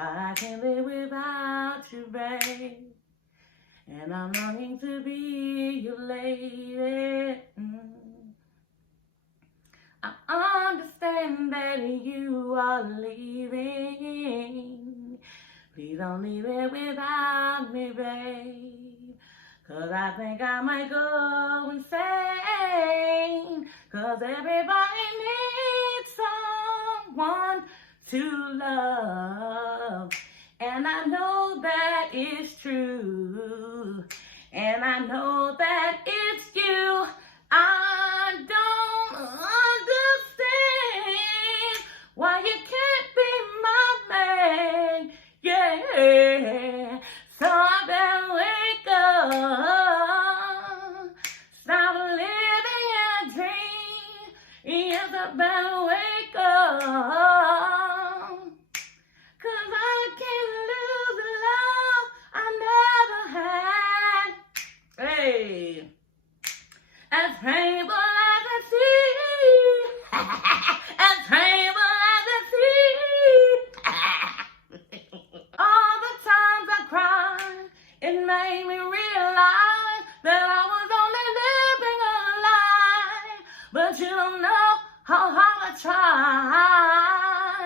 I can't live without you, babe. And I'm longing to be your lady. I understand that you are leaving. Please don't leave it without me, babe. 'Cause I think I might go insane. 'Cause everybody needs someone to love. And I know that it's true. And I know that it's you. I don't understand why you can't be my man. Yeah. So I better wake up. Stop living your dream. Yes, I better wake up. 'Cause I can't lose the love I never had. Hey. As painful as the sea. As painful as the sea. All the times I cried, it made me realize that I was only living a lie. But you don't know how hard I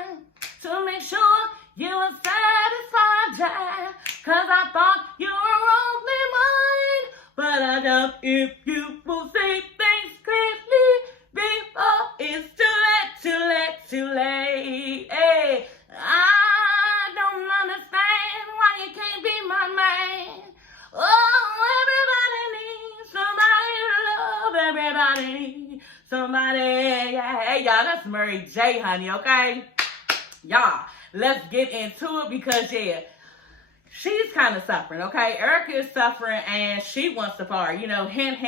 tried to make sure you were satisfied, Jack. 'Cause I thought you were only mine. But I doubt if you will see things clearly before it's too late, too late, too late. Hey, I don't understand why you can't be my man. Oh, everybody needs somebody to love. Everybody needs somebody. Yeah, hey, y'all, that's Mary J, honey, okay? Y'all, let's get into it because, yeah, she's kind of suffering, okay? Erica is suffering and she wants Safari. You know, hint,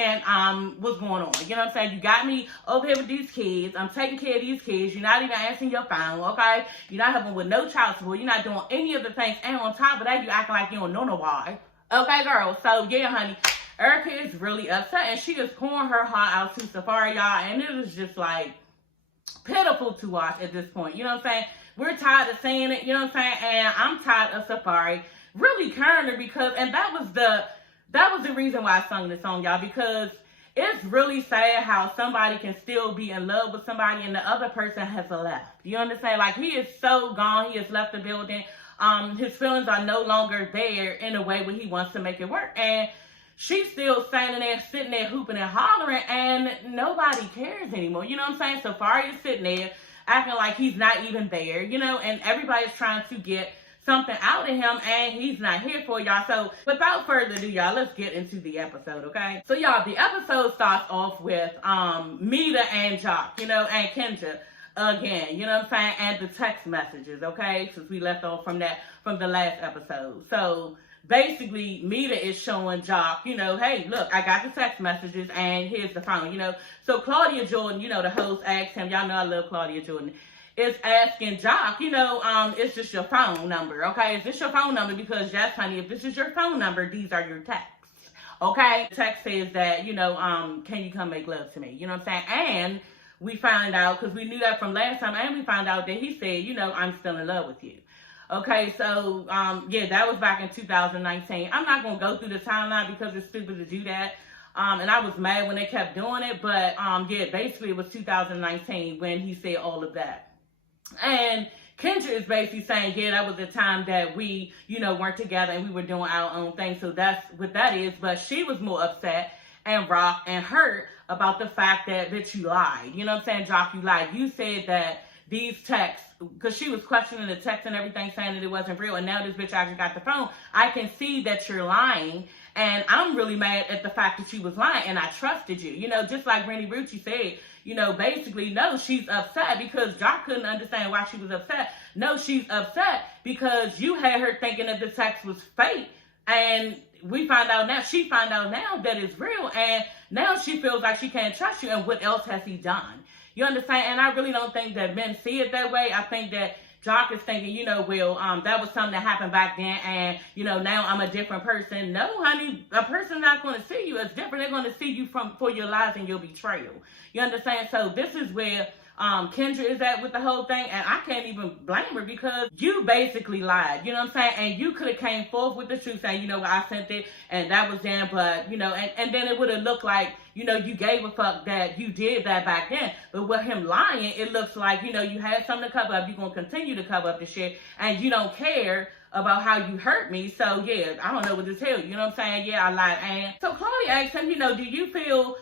what's going on? You know what I'm saying? You got me over here with these kids. I'm taking care of these kids. You're not even answering your phone, okay? You're not helping with no child support. You're not doing any of the things. And on top of that, you acting like you don't know nobody. Okay, girl? So, yeah, honey, Erica is really upset and she is pouring her heart out to Safari, y'all. And it is just, like, pitiful to watch at this point. You know what I'm saying? We're tired of saying it, you know what I'm saying? And I'm tired of Safari really carrying her because, and that was the reason why I sung this song, y'all, because it's really sad how somebody can still be in love with somebody and the other person has left. You understand? Like, he is so gone. He has left the building. His feelings are no longer there in a way where he wants to make it work. And she's still standing there, sitting there, hooping and hollering, and nobody cares anymore. You know what I'm saying? Safari is sitting there, acting like he's not even there, you know, and everybody's trying to get something out of him, and he's not here for y'all. So, without further ado, y'all, let's get into the episode, okay? So, y'all, the episode starts off with Mita and Jock, you know, and Kendra again, you know what I'm saying, and the text messages, okay? Since we left off from the last episode. So, basically, Mita is showing Jock, you know, hey, look, I got the text messages, and here's the phone, you know. So, Claudia Jordan, you know, the host asked him, y'all know I love Claudia Jordan, is asking Jock, you know, is this your phone number, okay? Is this your phone number? Because, yes, honey, if this is your phone number, these are your texts, okay? The text says that, you know, can you come make love to me? You know what I'm saying? And we found out, because we knew that from last time, and we found out that he said, you know, I'm still in love with you. Okay, so, yeah, that was back in 2019. I'm not going to go through the timeline because it's stupid to do that. And I was mad when they kept doing it. But, yeah, basically it was 2019 when he said all of that. And Kendra is basically saying, yeah, that was the time that we, you know, weren't together and we were doing our own thing. So that's what that is. But she was more upset and rocked and hurt about the fact that, bitch, you lied. You know what I'm saying, Jock, you lied. You said that these texts, because she was questioning the text and everything, saying that it wasn't real, and now this bitch actually got the phone. I can see that you're lying, and I'm really mad at the fact that you was lying, and I trusted you. You know, just like Rennie Rucci said, you know, basically, no, she's upset because Jock couldn't understand why she was upset. No, she's upset because you had her thinking that the text was fake, and she found out now that it's real, and now she feels like she can't trust you, and what else has he done? You understand? And I really don't think that men see it that way. I think that Jock is thinking, you know, well, that was something that happened back then, and, you know, now I'm a different person. No, honey, a person's not going to see you as different. They're going to see you for your lies and your betrayal. You understand? So this is where Kendra is at with the whole thing, and I can't even blame her because you basically lied, you know what I'm saying? And you could have came forth with the truth saying, you know what, I sent it and that was them, but you know, and then it would have looked like, you know, you gave a fuck that you did that back then. But with him lying, it looks like, you know, you had something to cover up, you're gonna continue to cover up the shit, and you don't care about how you hurt me. So yeah, I don't know what to tell you, you know what I'm saying? Yeah, I lied. And so Chloe asked him, you know, do you feel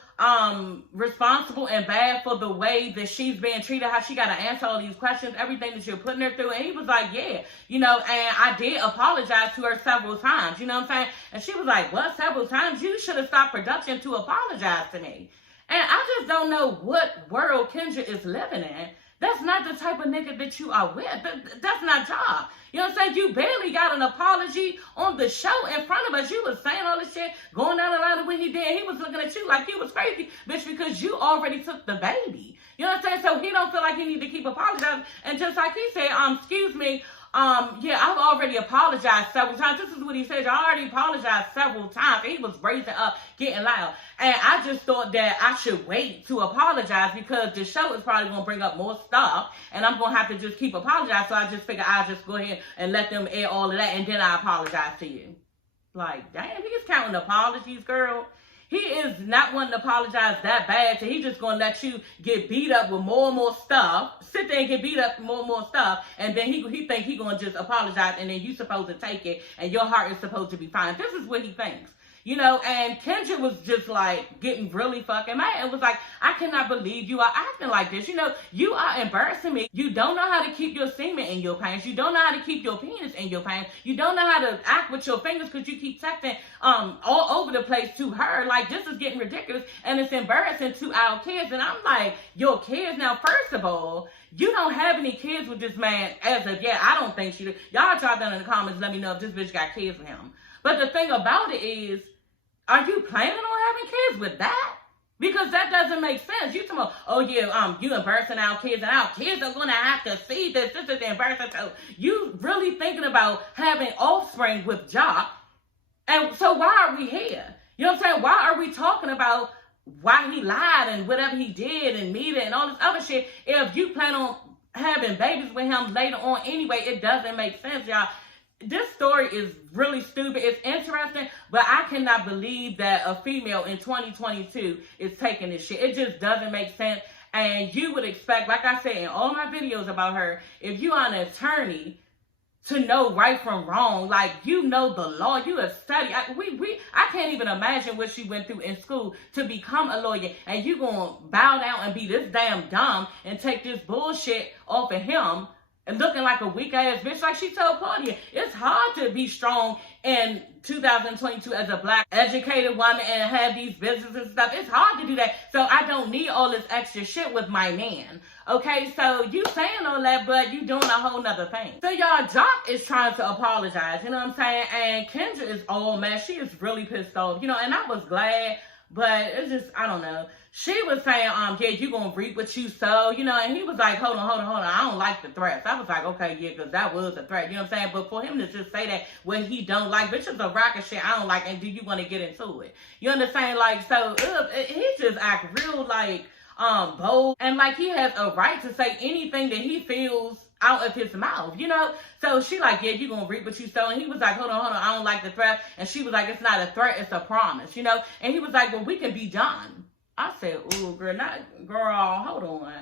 responsible and bad for the way that she's being treated, how she got to answer all these questions, everything that you're putting her through? And he was like, yeah, you know, and I did apologize to her several times, you know what I'm saying? And she was like, what, several times? You should have stopped production to apologize to me. And I just don't know what world Kendra is living in. That's not the type of nigga that you are with. That's not job. You know what I'm saying? You barely got an apology on the show in front of us. You was saying all this shit, going down the line of what he did. He was looking at you like you was crazy, bitch, because you already took the baby. You know what I'm saying? So he don't feel like he need to keep apologizing. And just like he said, excuse me, yeah, I've already apologized several times. This is what he said. I already apologized several times. He was raising up, getting loud. And I just thought that I should wait to apologize because the show is probably going to bring up more stuff. And I'm going to have to just keep apologizing. So I just figured I'll just go ahead and let them air all of that. And then I apologize to you. Like, damn, he's counting apologies, girl. He is not wanting to apologize that bad, so he's just going to let you get beat up with more and more stuff, sit there and get beat up with more and more stuff, and then he think he going to just apologize, and then you supposed to take it, and your heart is supposed to be fine. This is what he thinks. You know, and Kendra was just like getting really fucking mad. It was like, I cannot believe you are acting like this. You know, you are embarrassing me. You don't know how to keep your semen in your pants. You don't know how to keep your penis in your pants. You don't know how to act with your fingers because you keep texting all over the place to her. Like, this is getting ridiculous and it's embarrassing to our kids. And I'm like, your kids? Now, first of all, you don't have any kids with this man as of yet. I don't think she do. Y'all drop down in the comments, let me know if this bitch got kids with him. But the thing about it is, are you planning on having kids with that? Because that doesn't make sense. You talking about, oh yeah, you embarrassing our kids, and our kids are gonna have to see this. This is embarrassing. So you really thinking about having offspring with Jock? And so why are we here? You know what I'm saying? Why are we talking about why he lied and whatever he did and media and all this other shit? If you plan on having babies with him later on anyway, it doesn't make sense, y'all. This story is really stupid. It's interesting, but I cannot believe that a female in 2022 is taking this shit. It just doesn't make sense. And you would expect, like I said in all my videos about her, if you are an attorney, to know right from wrong. Like, you know the law. You have studied. I can't even imagine what she went through in school to become a lawyer. And you gonna bow down and be this damn dumb and take this bullshit off of him and looking like a weak ass bitch. Like she told Claudia, it's hard to be strong in 2022 as a black educated woman and have these businesses and stuff. It's hard to do that. So I don't need all this extra shit with my man. Okay, so you saying all that, but you doing a whole nother thing. So y'all, Jock is trying to apologize, you know what I'm saying? And Kendra is all mad. She is really pissed off, you know, and I was glad, but it's just, I don't know. She was saying, yeah, you gonna reap what you sow, you know, and he was like, hold on, I don't like the threats. I was like, okay, yeah, because that was a threat, you know what I'm saying? But for him to just say that when he don't like, bitch, it's a rocket shit I don't like, and do you want to get into it? You understand? Like, so, he just act real, like, bold, and like he has a right to say anything that he feels out of his mouth, you know? So she like, yeah, you gonna reap what you sow. And he was like, hold on, I don't like the threat. And she was like, it's not a threat, it's a promise, you know? And he was like, well, we can be done. I said, ooh, girl, hold on.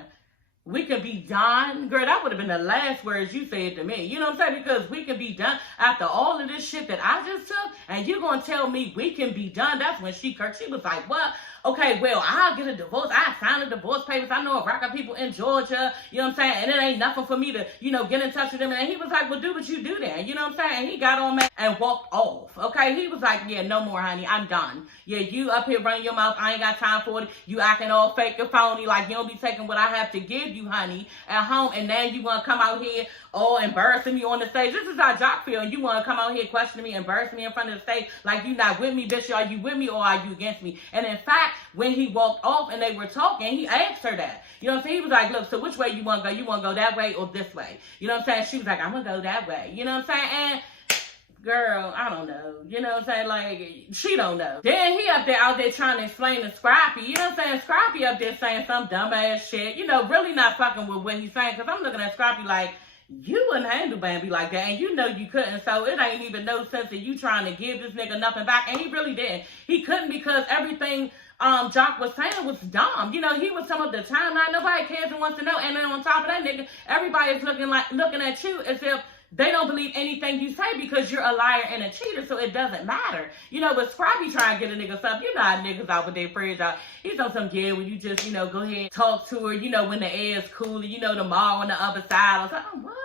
We can be done? Girl, that would have been the last words you said to me. You know what I'm saying? Because we can be done after all of this shit that I just took, and you're going to tell me we can be done? That's when she was like, what? Okay, well, I'll get a divorce. I signed the divorce papers. I know a rock of people in Georgia, you know what I'm saying? And it ain't nothing for me to, you know, get in touch with them. And he was like, well, do what you do then. You know what I'm saying? And he got on mad and walked off. Okay, he was like, yeah, no more, honey. I'm done. Yeah, you up here running your mouth. I ain't got time for it. You acting all fake and phony, like you don't be taking what I have to give you, honey, at home. And now you want to come out here all embarrassing me on the stage. This is how Jock feel. And you want to come out here questioning me, embarrassing me in front of the stage like you not with me, bitch. Are you with me or are you against me? And in fact, when he walked off and they were talking, he asked her that. You know what I'm saying? He was like, look, so which way you want to go? You want to go that way or this way? You know what I'm saying? She was like, I'm going to go that way. You know what I'm saying? And girl, I don't know. You know what I'm saying? Like, she don't know. Then he out there trying to explain to Scrappy. You know what I'm saying? Scrappy up there saying some dumbass shit. You know, really not fucking with what he's saying. Because I'm looking at Scrappy like, you wouldn't handle Bambi like that. And you know you couldn't. So it ain't even no sense of you trying to give this nigga nothing back. And he really didn't. He couldn't because everything Jock was saying was dumb. You know, he was some of the timeline. Nobody cares and wants to know. And then on top of that, nigga, everybody's looking at you as if they don't believe anything you say because you're a liar and a cheater, so it doesn't matter. You know, but Scrappy trying to get a nigga something. You know how niggas out with their friends out. He's on some gear where you just, you know, go ahead and talk to her, you know, when the air is cool, you know, the mall on the other side or something. What?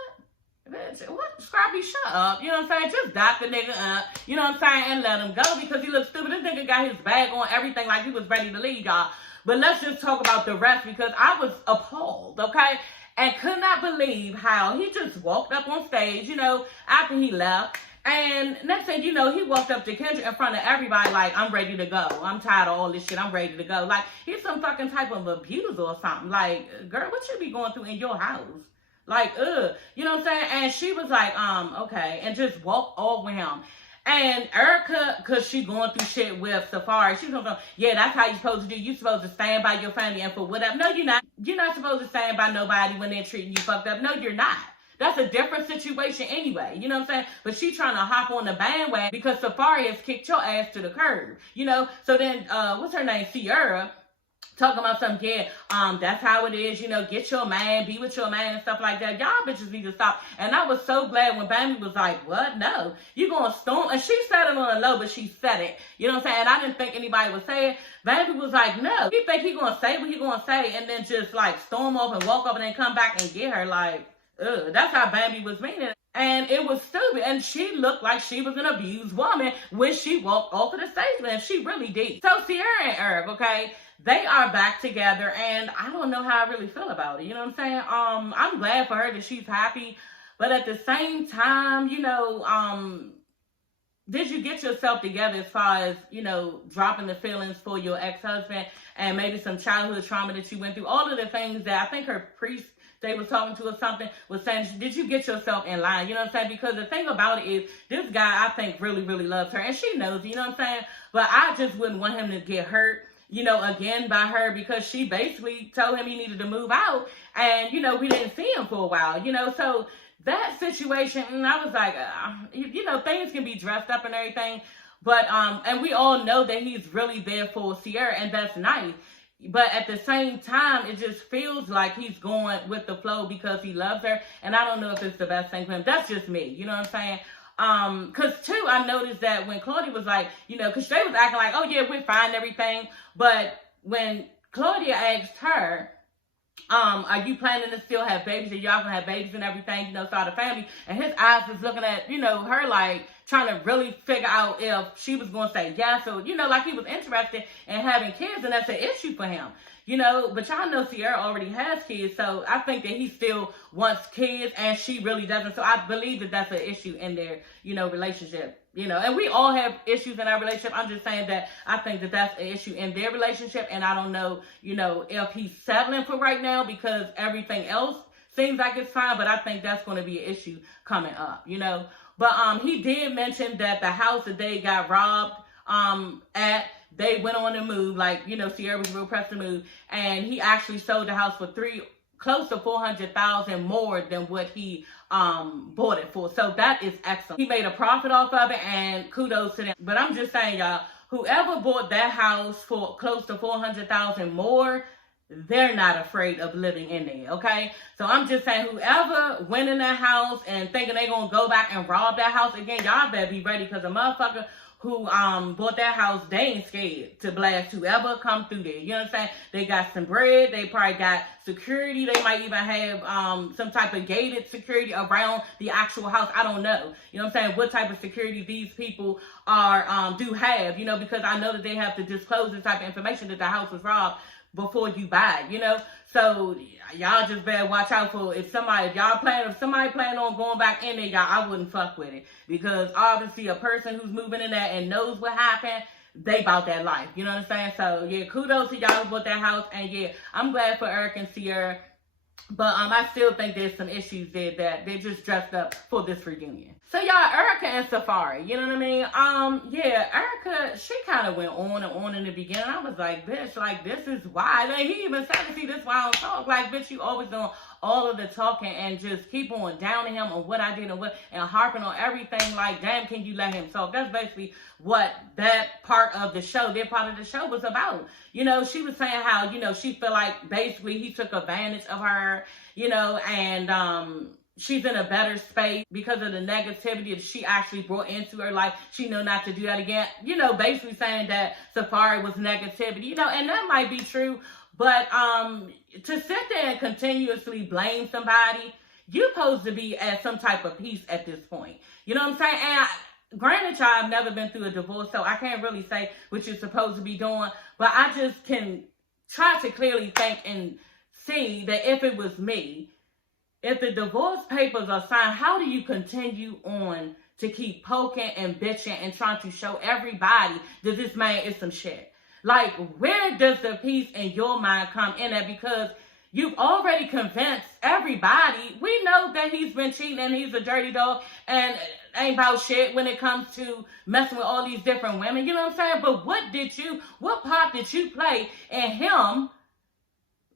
Bitch, what? Scrappy, shut up. You know what I'm saying? Just dot the nigga up, you know what I'm saying, and let him go because he looks stupid. This nigga got his bag on, everything like he was ready to leave, y'all. But let's just talk about the rest because I was appalled, okay? And could not believe how he just walked up on stage, you know, after he left. And next thing you know, he walked up to Kendra in front of everybody like, I'm ready to go. I'm tired of all this shit. I'm ready to go. Like, he's some fucking type of abuser or something. Like, girl, what you be going through in your house? Like, you know what I'm saying? And she was like, okay. And just walked off with him. And Erica, because she going through shit with Safari, she's going to go, yeah, that's how you're supposed to do. You're supposed to stand by your family and for whatever. No, you're not. You're not supposed to stand by nobody when they're treating you fucked up. No, you're not. That's a different situation anyway. You know what I'm saying? But she trying to hop on the bandwagon because Safari has kicked your ass to the curb. You know? So then, what's her name? Sierra. Talking about something, yeah, that's how it is, you know, get your man, be with your man and stuff like that. Y'all bitches need to stop. And I was so glad when Bambi was like, what? No, you gonna storm? And she said it on the low, but she said it. You know what I'm saying? And I didn't think anybody would say it. Bambi was like, no. You think he gonna say what he gonna say and then just like storm off and walk up and then come back and get her like, ugh. That's how Bambi was meaning. And it was stupid. And she looked like she was an abused woman when she walked off of the stage, and she really did. So Sierra and Eric, okay, they are back together, and I don't know how I really feel about it. You know what I'm saying? I'm glad for her that she's happy, but at the same time, you know, did you get yourself together as far as, you know, dropping the feelings for your ex-husband and maybe some childhood trauma that you went through? All of the things that I think her priest they was talking to or something was saying, did you get yourself in line? You know what I'm saying? Because the thing about it is this guy, I think, really, really loves her, and she knows, you know what I'm saying? But I just wouldn't want him to get hurt, you know, again by her because she basically told him he needed to move out, and, you know, we didn't see him for a while, you know, so that situation, and I was like, you know, things can be dressed up and everything, but, and we all know that he's really there for Sierra, and that's nice. But at the same time, it just feels like he's going with the flow because he loves her. And I don't know if it's the best thing for him. That's just me. You know what I'm saying? Because, too, I noticed that when Claudia was like, you know, because they was acting like, oh, yeah, we're fine and everything. But when Claudia asked her, are you planning to still have babies? Are y'all going to have babies and everything, you know, start a family? And his eyes was looking at, you know, her like, trying to really figure out if she was going to say yes or, you know, like he was interested in having kids, and that's an issue for him, you know. But y'all know Sierra already has kids, so I think that he still wants kids, and she really doesn't. So I believe that that's an issue in their, you know, relationship, you know. And we all have issues in our relationship. I'm just saying that I think that that's an issue in their relationship, and I don't know, you know, if he's settling for right now because everything else seems like it's fine, but I think that's going to be an issue coming up, you know. But he did mention that the house that they got robbed they went on the move, like, you know, Sierra was real pressed to move, and he actually sold the house for close to $400,000 more than what he bought it for. So that is excellent. He made a profit off of it, and kudos to them. But I'm just saying, y'all, whoever bought that house for close to $400,000 more, they're not afraid of living in there, okay? So I'm just saying, whoever went in that house and thinking they're going to go back and rob that house again, y'all better be ready, because a motherfucker who bought that house, they ain't scared to blast whoever come through there. You know what I'm saying? They got some bread. They probably got security. They might even have some type of gated security around the actual house. I don't know. You know what I'm saying? What type of security these people are do have, you know, because I know that they have to disclose this type of information that the house was robbed before you buy it, you know. So y'all just better watch out for if somebody plan on going back in there, y'all, I wouldn't fuck with it, because obviously a person who's moving in there and knows what happened, they about that life, you know what I'm saying? So yeah, kudos to y'all who bought that house, and yeah, I'm glad for Eric and Sierra. But I still think there's some issues there that they're just dressed up for this reunion. So y'all, Erica and Safari, you know what I mean? Yeah, Erica, she kind of went on and on in the beginning. I was like, bitch, like, this is why. Like, he even said, see, this is why I don't talk. Like, bitch, you always doing all of the talking and just keep on downing him on what I did and harping on everything. Like, damn, can you let him talk? That's basically what that part of the show, their part of the show was about. You know, she was saying how, you know, she felt like basically he took advantage of her, you know, and she's in a better space because of the negativity that she actually brought into her life. She knew not to do that again. You know, basically saying that Safari was negativity, you know, and that might be true. But to sit there and continuously blame somebody, you're supposed to be at some type of peace at this point. You know what I'm saying? And granted, y'all, I've never been through a divorce, so I can't really say what you're supposed to be doing. But I just can try to clearly think and see that if it was me, if the divorce papers are signed, how do you continue on to keep poking and bitching and trying to show everybody that this man is some shit? Like, where does the peace in your mind come in at? Because you've already convinced everybody. We know that he's been cheating and he's a dirty dog and ain't about shit when it comes to messing with all these different women. You know what I'm saying? But what part did you play in him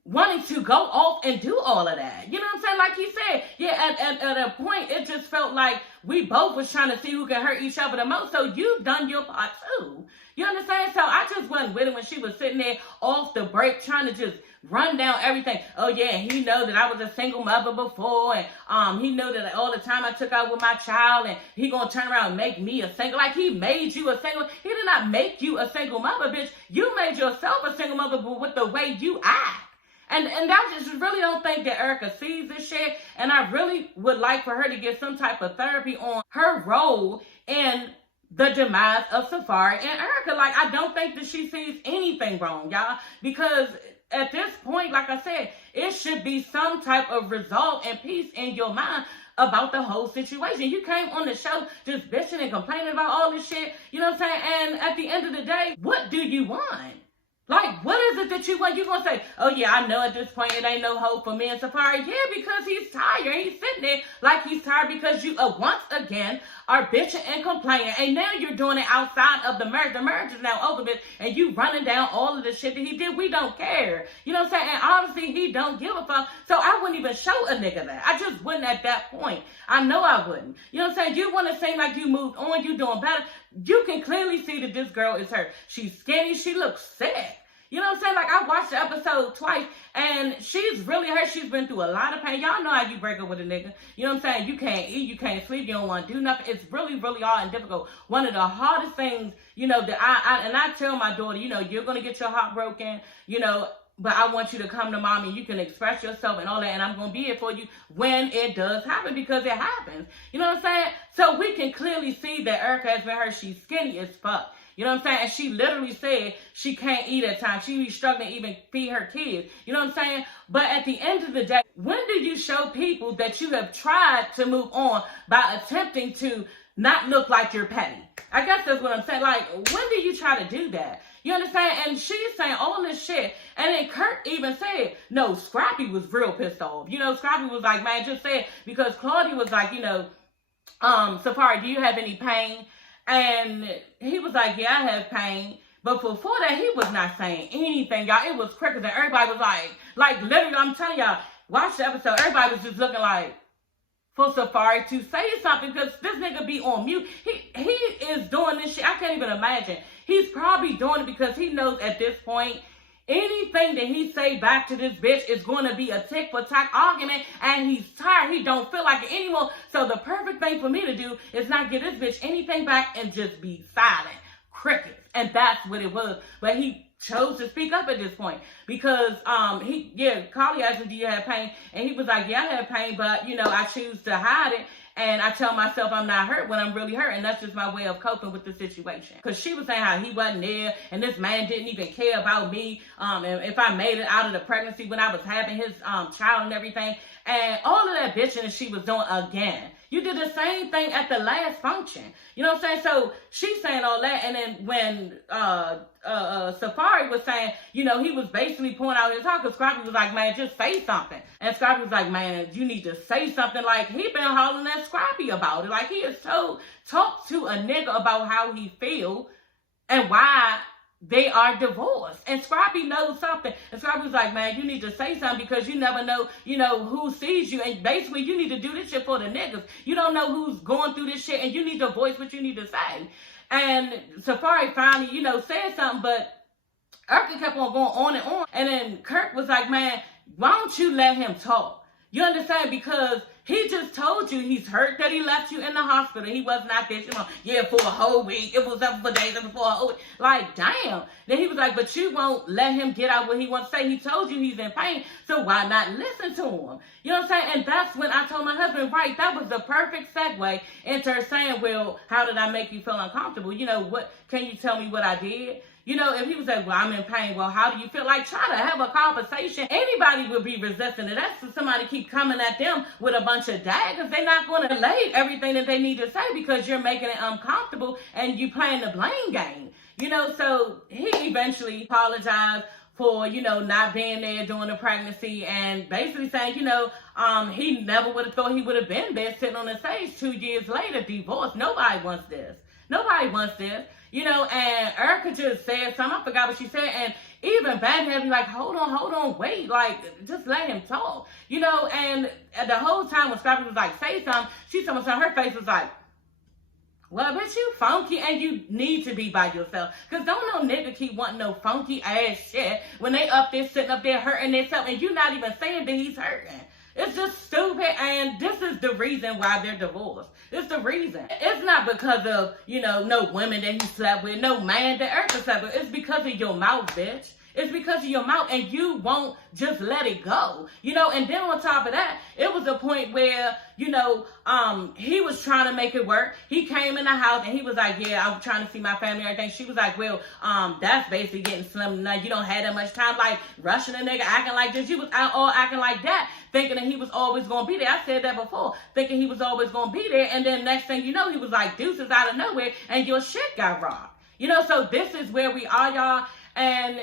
wanting to go off and do all of that? You know what I'm saying? Like he said, yeah, at a point, it just felt like we both was trying to see who can hurt each other the most. So you've done your part too. You understand? So I just wasn't with it when she was sitting there off the break trying to just run down everything. Oh yeah, he know that I was a single mother before, and he knew that all the time I took out with my child, and he gonna turn around and make me a single. Like, he made you a single. He did not make you a single mother, bitch. You made yourself a single mother, but with the way you act. And I just really don't think that Erica sees this shit. And I really would like for her to get some type of therapy on her role in the demise of Safari and Erica. Like, I don't think that she sees anything wrong, y'all. Because at this point, like I said, it should be some type of resolve and peace in your mind about the whole situation. You came on the show just bitching and complaining about all this shit. You know what I'm saying? And at the end of the day, what do you want? Like, what is it that you want? You gonna say, oh yeah, I know at this point it ain't no hope for me and Safari. Yeah, because he's tired. He's sitting there like he's tired because you once again are bitching and complaining. And now you're doing it outside of the marriage. The marriage is now over, bitch, and you running down all of the shit that he did. We don't care. You know what I'm saying? And obviously he don't give a fuck. So I wouldn't even show a nigga that. I just wouldn't at that point. I know I wouldn't. You know what I'm saying? You want to seem like you moved on, you doing better. You can clearly see that this girl is hurt. She's skinny. She looks sick. You know what I'm saying? Like, I watched the episode twice, and she's really hurt. She's been through a lot of pain. Y'all know how you break up with a nigga. You know what I'm saying? You can't eat, you can't sleep, you don't want to do nothing. It's really, really hard and difficult. One of the hardest things, you know, that I tell my daughter, you know, you're going to get your heart broken, you know, but I want you to come to mommy. You can express yourself and all that, and I'm going to be here for you when it does happen, because it happens. You know what I'm saying? So we can clearly see that Erica has been hurt. She's skinny as fuck. You know what I'm saying? And she literally said she can't eat at times. She be struggling to even feed her kids. You know what I'm saying? But at the end of the day, when do you show people that you have tried to move on by attempting to not look like you're petty? I guess that's what I'm saying. Like, when do you try to do that? You understand? And she's saying all this shit. And then Kirk even said, no, Scrappy was real pissed off. You know, Scrappy was like, man, just say it. Because Claudia was like, you know, Safari, do you have any pain? And he was like, yeah, I have pain. But before that, he was not saying anything, y'all. It was crickets, and everybody was like literally, I'm telling y'all, watch the episode. Everybody was just looking like for Safari to say something, because this nigga be on mute. He is doing this shit. I can't even imagine. He's probably doing it because he knows at this point, anything that he say back to this bitch is going to be a tick-for-tack argument, and he's tired. He don't feel like it anymore. So the perfect thing for me to do is not give this bitch anything back and just be silent. Crickets. And that's what it was. But he chose to speak up at this point because Carly asked him, do you have pain? And he was like, yeah, I have pain, but you know, I choose to hide it. And I tell myself I'm not hurt when I'm really hurt. And that's just my way of coping with the situation. Because she was saying how he wasn't there. And this man didn't even care about me. And if I made it out of the pregnancy when I was having his child and everything. And all of that bitching that she was doing again. You did the same thing at the last function. You know what I'm saying? So she's saying all that. And then when Safari was saying, you know, he was basically pouring out his heart because Scrappy was like, man, just say something. And Scrappy was like, man, you need to say something. Like, he been hollering at Scrappy about it. Like, he is so talk to a nigga about how he feel and why they are divorced. And Scrappy knows something. And Scrappy was like, man, you need to say something because you never know, who sees you. And basically, you need to do this shit for the niggas. You don't know who's going through this shit, and you need to voice what you need to say. And Safari finally, said something, but Urkel kept on going on and on. And then Kirk was like, man, why don't you let him talk? You understand? Because he just told you he's hurt that he left you in the hospital. He was not there, for a whole week. It was up for days, it was for a whole week. Like, damn. Then he was like, but you won't let him get out what he wants to say. He told you he's in pain, so why not listen to him? You know what I'm saying? And that's when I told my husband, right, that was the perfect segue into her saying, well, how did I make you feel uncomfortable? What can you tell me what I did? If he was like, well, I'm in pain, well, how do you feel? Like, try to have a conversation. Anybody would be resisting it. That's if somebody keep coming at them with a bunch of daggers. They're not going to lay everything that they need to say because you're making it uncomfortable and you playing the blame game. So he eventually apologized for, not being there during the pregnancy and basically saying, he never would have thought he would have been there sitting on the stage 2 years later, divorced. Nobody wants this. Nobody wants this. And Erica just said something. I forgot what she said. And even back had be like, hold on, wait. Like, just let him talk. And the whole time when Scrappy was like, say something, she told me, her face was like, well, bitch, you funky and you need to be by yourself. Because don't no nigga keep wanting no funky ass shit when they up there sitting up there hurting themselves and you not even saying that he's hurting. It's just stupid, and this is the reason why they're divorced. It's the reason. It's not because of, no women that he slept with, no man that Erica slept with. It's because of your mouth, bitch. It's because of your mouth, and you won't just let it go. And then on top of that, it was a point where, he was trying to make it work. He came in the house, and he was like, yeah, I'm trying to see my family and everything. She was like, well, that's basically getting slim. Now, you don't have that much time, like, rushing a nigga, acting like this. You was out all acting like that, thinking that he was always going to be there. I said that before, thinking he was always going to be there, and then next thing you know, he was like deuces out of nowhere, and your shit got robbed. So this is where we are, y'all, and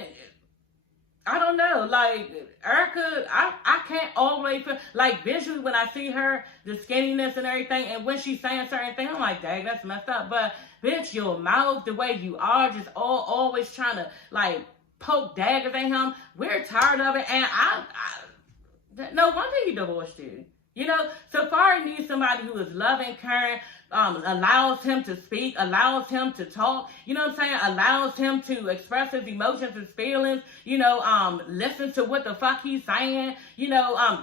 I don't know, like, Erica, I can't always feel, like, visually when I see her, the skinniness and everything, and when she's saying certain things, I'm like, dang, that's messed up, but, bitch, your mouth, the way you are, just always trying to, like, poke daggers at him, we're tired of it, and no wonder he divorced you. Safari needs somebody who is loving, caring, allows him to speak, allows him to talk, allows him to express his emotions, his feelings, listen to what the fuck he's saying,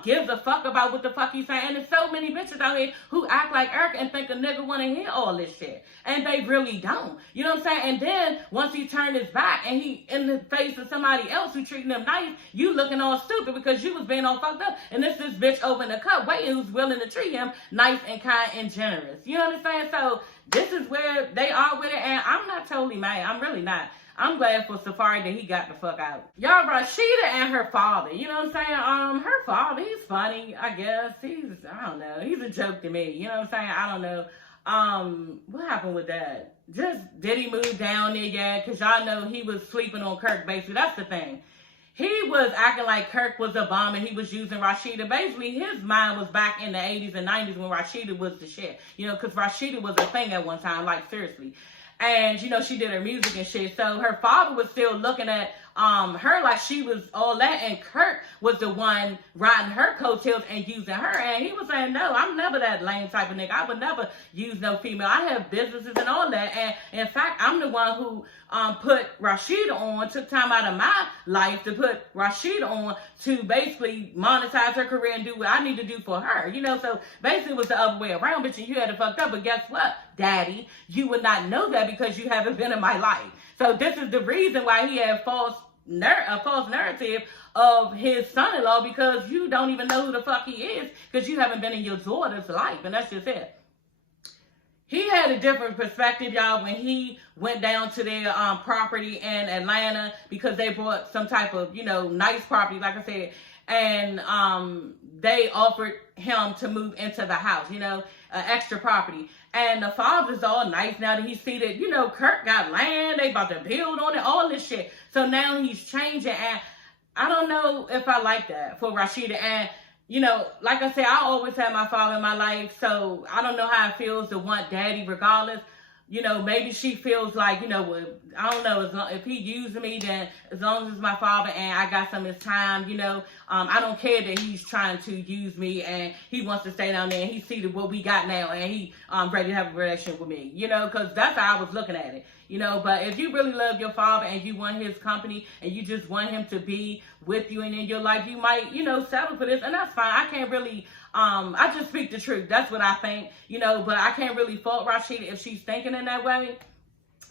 gives a fuck about what the fuck he's saying. And there's so many bitches out here who act like Erica and think a nigga want to hear all this shit. And they really don't. And then once he turned his back and he in the face of somebody else who treating him nice, you looking all stupid because you was being all fucked up. And this bitch over in the cup waiting who's willing to treat him nice and kind and generous. You understand? So this is where they are with it, and I'm not totally mad. I'm really not. I'm glad for Safari that he got the fuck out. Y'all, Rasheeda and her father, you know what I'm saying? Her father, he's funny, I guess. I don't know. He's a joke to me. You know what I'm saying? I don't know. What happened with that? Just, did he move down there yet? Because y'all know he was sleeping on Kirk, basically. That's the thing. He was acting like Kirk was a bum and he was using Rasheeda. Basically, his mind was back in the 80s and 90s when Rasheeda was the shit. Because Rasheeda was a thing at one time, like, seriously. And, she did her music and shit. So her father was still looking at her like she was all that. And Kirk was the one riding her coattails and using her. And he was saying, no, I'm never that lame type of nigga. I would never use no female. I have businesses and all that. And, in fact, I'm the one who put Rasheeda on, took time out of my life to put Rasheeda on to basically monetize her career and do what I need to do for her. So basically it was the other way around, bitch, and you had it fucked up. But guess what, daddy? You would not know that because you haven't been in my life. So this is the reason why he had a false narrative of his son-in-law, because you don't even know who the fuck he is because you haven't been in your daughter's life. And that's just it. He had a different perspective, y'all, when he went down to their property in Atlanta because they bought some type of, nice property, like I said. And they offered him to move into the house, extra property. And the father's all nice now that he see that, Kirk got land, they about to build on it, all this shit. So now he's changing, and I don't know if I like that for Rasheeda. And you know, like I said, I always had my father in my life, so I don't know how it feels to want daddy regardless. You know, maybe she feels like, you know, I don't know, if he using me, then as long as it's my father and I got some of his time, you know, I don't care that he's trying to use me and he wants to stay down there and he see what we got now and he ready to have a relationship with me, you know, because that's how I was looking at it, you know. But if you really love your father and you want his company and you just want him to be with you and in your life, you might, you know, settle for this, and that's fine. I can't really, I just speak the truth. That's what I think, you know, but I can't really fault Rasheeda if she's thinking in that way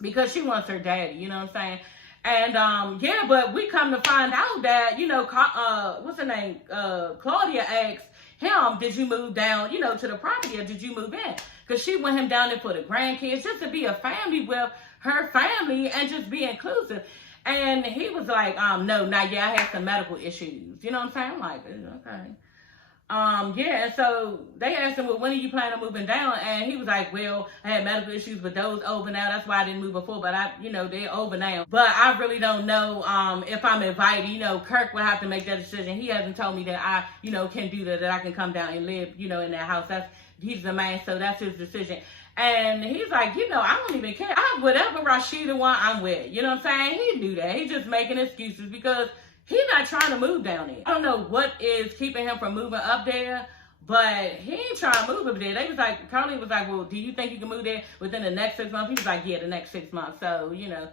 because she wants her daddy, you know what I'm saying? And, yeah, but we come to find out that, you know, what's her name? Claudia asked him, did you move down, you know, to the property or did you move in? Because she want him down there for the grandkids, just to be a family with her family and just be inclusive. And he was like, no, not yet. I had some medical issues. You know what I'm saying? I'm like, okay. Yeah, and so they asked him, well, when are you planning on moving down? And he was like, well, I had medical issues, but those over now. That's why I didn't move before, but they're over now. But I really don't know if I'm invited. You know, Kirk will have to make that decision. He hasn't told me that I, you know, can do that I can come down and live, you know, in that house. He's the man, so that's his decision. And he's like, you know, I don't even care. Whatever Rasheeda want, I'm with. You know what I'm saying? He knew that. He's just making excuses because he's not trying to move down there. I don't know what is keeping him from moving up there, but he ain't trying to move up there. They was like, Carly was like, well, do you think you can move there within the next 6 months? He was like, yeah, the next 6 months. So, you know,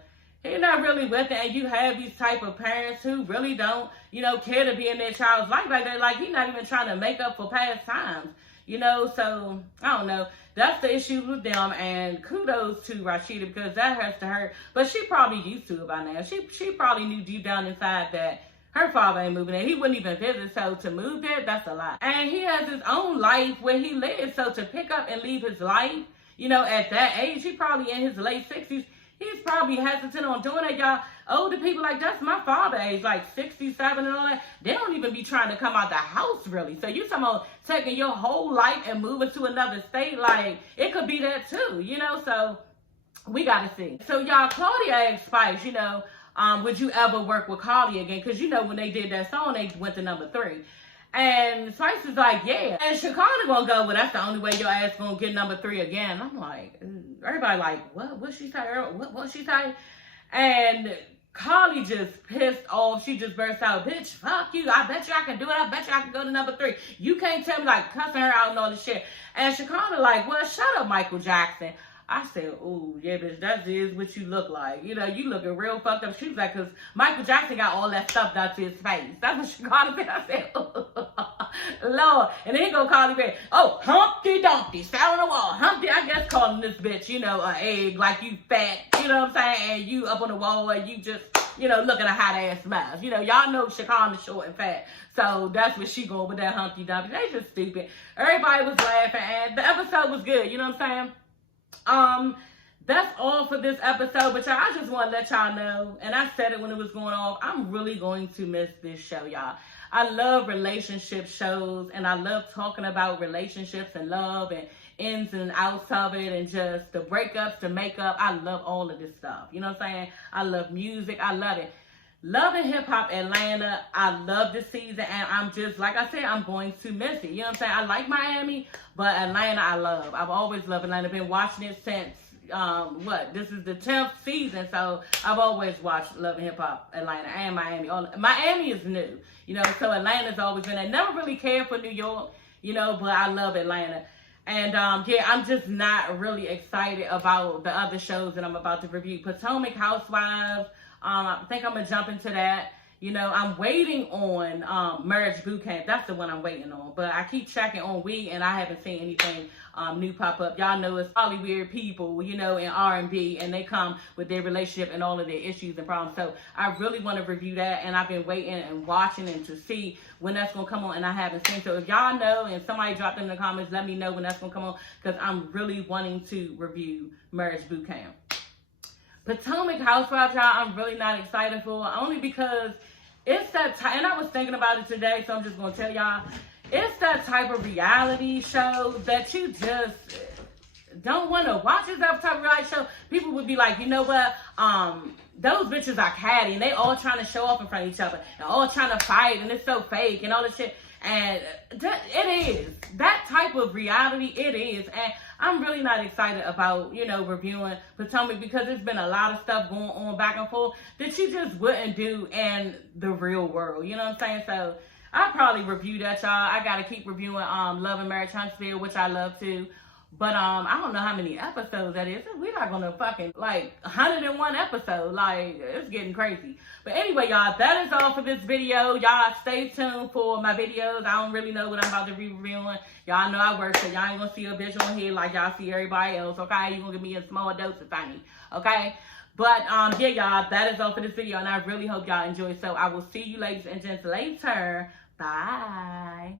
he's not really with it. And you have these type of parents who really don't, you know, care to be in their child's life like that. Like, he's not even trying to make up for past times, you know? So, I don't know. That's the issue with them, and kudos to Rasheeda because that has to hurt. But she probably used to it by now. She probably knew deep down inside that her father ain't moving there. He wouldn't even visit, so to move there, that's a lot. And he has his own life where he lives, so to pick up and leave his life, you know, at that age, he probably in his late 60s, he's probably hesitant on doing that, y'all. Older people like, that's my father age, like 67 and all that. They don't even be trying to come out the house, really. So you talking about taking your whole life and moving to another state, like, it could be that too, you know? So we got to see. So y'all, Claudia asked Spice, you know, would you ever work with Carly again? Because, you know, when they did that song, they went to #3. And Spice is like, yeah. And Chicago gonna go, well, that's the only way your ass gonna get #3 again. I'm like, everybody like, what she say? What she say? And Carly just pissed off. She just burst out, bitch, fuck you. I bet you I can do it. I bet you I can go to #3. You can't tell me, like, cussing her out and all this shit. And Chicago like, well, shut up, Michael Jackson. I said, ooh, yeah, bitch, that is what you look like. You know, you looking real fucked up. She was like, because Michael Jackson got all that stuff down to his face. That's what she called me. I said, Lord. And then he go call me, oh, Humpty Dumpty, sat on the wall. Humpty, I guess calling this bitch, you know, an egg, like you fat, you know what I'm saying? And you up on the wall and you just, you know, looking a hot ass mouth. You know, y'all know Chicago's short and fat. So that's what she going with that Humpty Dumpty. They just stupid. Everybody was laughing and the episode was good, you know what I'm saying? That's all for this episode, but y'all, I just want to let y'all know, and I said it when it was going off, I'm really going to miss this show, y'all. I love relationship shows, and I love talking about relationships and love and ins and outs of it, and just the breakups, the makeup. I love all of this stuff, you know what I'm saying? I love music, I love it. Loving Hip Hop Atlanta, I love this season, and I'm just, like I said, I'm going to miss it. You know what I'm saying? I like Miami, but Atlanta I love. I've always loved Atlanta. I've been watching it since, this is the 10th season, so I've always watched Loving Hip Hop Atlanta and Miami. Miami is new, you know, so Atlanta's always been there. Never really cared for New York, you know, but I love Atlanta. And, yeah, I'm just not really excited about the other shows that I'm about to review. Potomac Housewives, I think I'm going to jump into that. You know, I'm waiting on Marriage Boot Camp. That's the one I'm waiting on. But I keep checking on We, and I haven't seen anything new pop up. Y'all know it's probably weird people, you know, in R&B, and they come with their relationship and all of their issues and problems. So I really want to review that, and I've been waiting and watching and to see when that's going to come on, and I haven't seen. So if y'all know, and somebody drop them in the comments, let me know when that's going to come on, because I'm really wanting to review Marriage Boot Camp. Potomac Housewives, y'all, I'm really not excited for, only because it's that type, and I was thinking about it today, so I'm just going to tell y'all, it's that type of reality show that you just don't want to watch. It's that type of reality show. People would be like, you know what, those bitches are catty, and they all trying to show off in front of each other, and all trying to fight, and it's so fake, and all this shit. And it is. That type of reality, it is. And I'm really not excited about, reviewing Potomac because there's been a lot of stuff going on back and forth that you just wouldn't do in the real world. You know what I'm saying? So I'll probably review that, y'all. I got to keep reviewing Love and Marriage Huntsville, which I love too. But I don't know how many episodes that is. We're not gonna fucking 101 episodes. It's getting crazy. But anyway, y'all, that is all for this video. Y'all stay tuned for my videos. I don't really know what I'm about to be reviewing. Y'all know I work, so y'all ain't gonna see a bitch on here like y'all see everybody else. Okay, you gonna give me a small dose if I need. Okay. But yeah, y'all, that is all for this video, and I really hope y'all enjoy. So I will see you ladies and gents later. Bye.